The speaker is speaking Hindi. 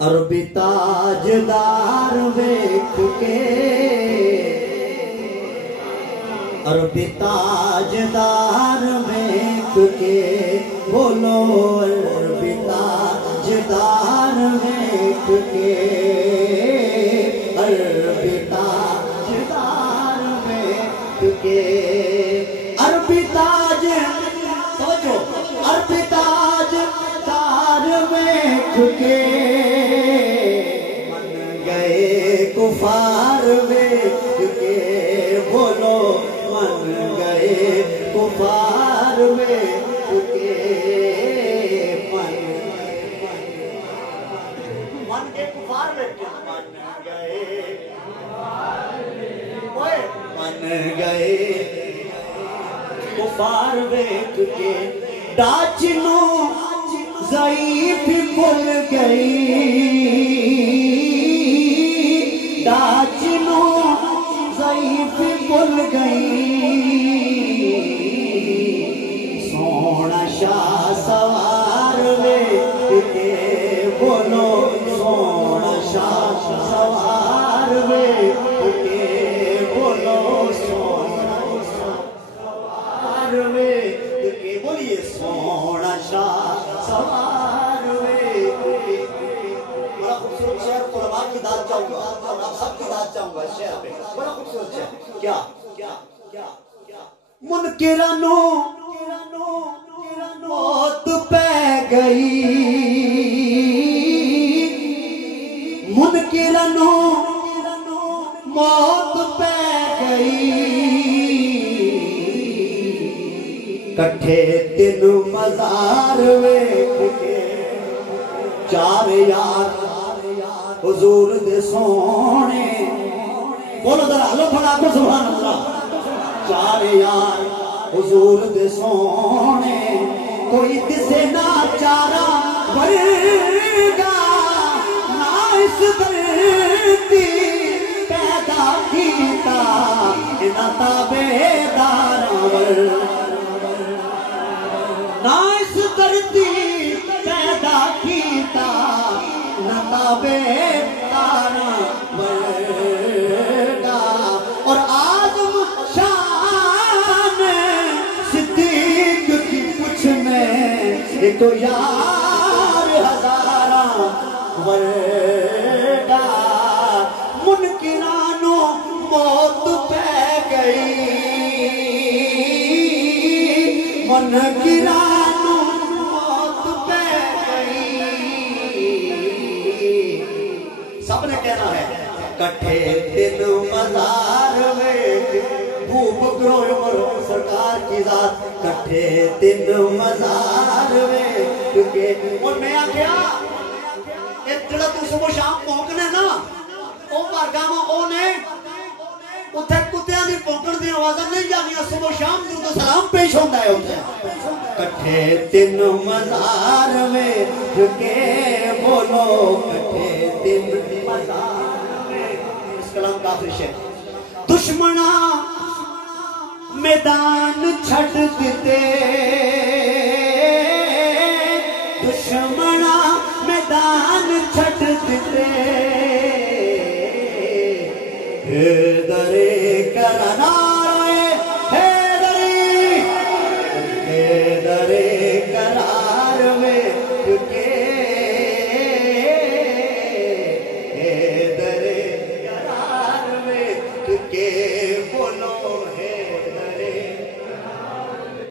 अरबी ताजदार वेख के, अरबी ताजदार वेख के, बोलो अरबी ताजदार वेख के, अरबी ताजदार वेख के, अरबी ताज समझो, अरबी ताजदार वेख के मन गए कुफार वेख के, बोलो मन गए कुफार वेख के, मन के कुफार वेख के, मन गए कुफार वेख के, डाचनो ज़ईफ़ भूल गई, डाचनो ज़ईफ़ भूल गई, सोना शाह सवार वेख के, बोलो सोना शाह सवार वेख के, बोलो सोना सवार वेख के, बोलिए सोना शाह सवार वेख के। बड़ा खूबसूरत शेर, कुर्बान की दाद चाहूंगा, आप सबकी दाद चाहूंगा शेर पे, बड़ा खूबसूरत शेर। क्या क्या क्या क्या मुनकिरानो मौत पै गई, मुनकिरानो मौत पै गई, कट्ठे तीन मज़ार वेख के, चार यार हुजूर दे सोने, बोलो जरा हलो फड़ा को सुभान अल्लाह, चार यार हुजूर दे सोने, कोई दिसे ना चारा वर्गा, ना इस धरती पैदा कीता इना ताबेदारां वर, ना इस धरती पैदा कीता ना ताबेदारां वर्गा, और आदम शान सिद्दीक की पुछ में एक तो यार हजारा वर्गा, मुनकिरानो मौत पै गई, मुनकिरानो मौत पै गई, सबने कहना है कट्ठे तीन मज़ार वेख, भूप ग्रोह सरकार की जात, कट्ठे तीन मज़ार वेख के, और मैं आख्या जेड़ा तू सुबह शाम भौंकने ना ओ भागावा ओने उत्थे कुत्तियां दी भौंकण दी आवाज़ां नहीं जानियां, सुबह शाम दुरूद सलाम पेश होंदा है उत्थे, कट्ठे तीन मज़ार वेख के, बोलो कट्ठे तीन मज़ार वेख। इस कलाम का आखिरी शेर, दुश्मना मैदान छड़ दिते, दुश्मना मैदान छड़ दिते, हैदरे करनाए हैदरी, हैदरे करार वेख के, हैदरे करार वेख के,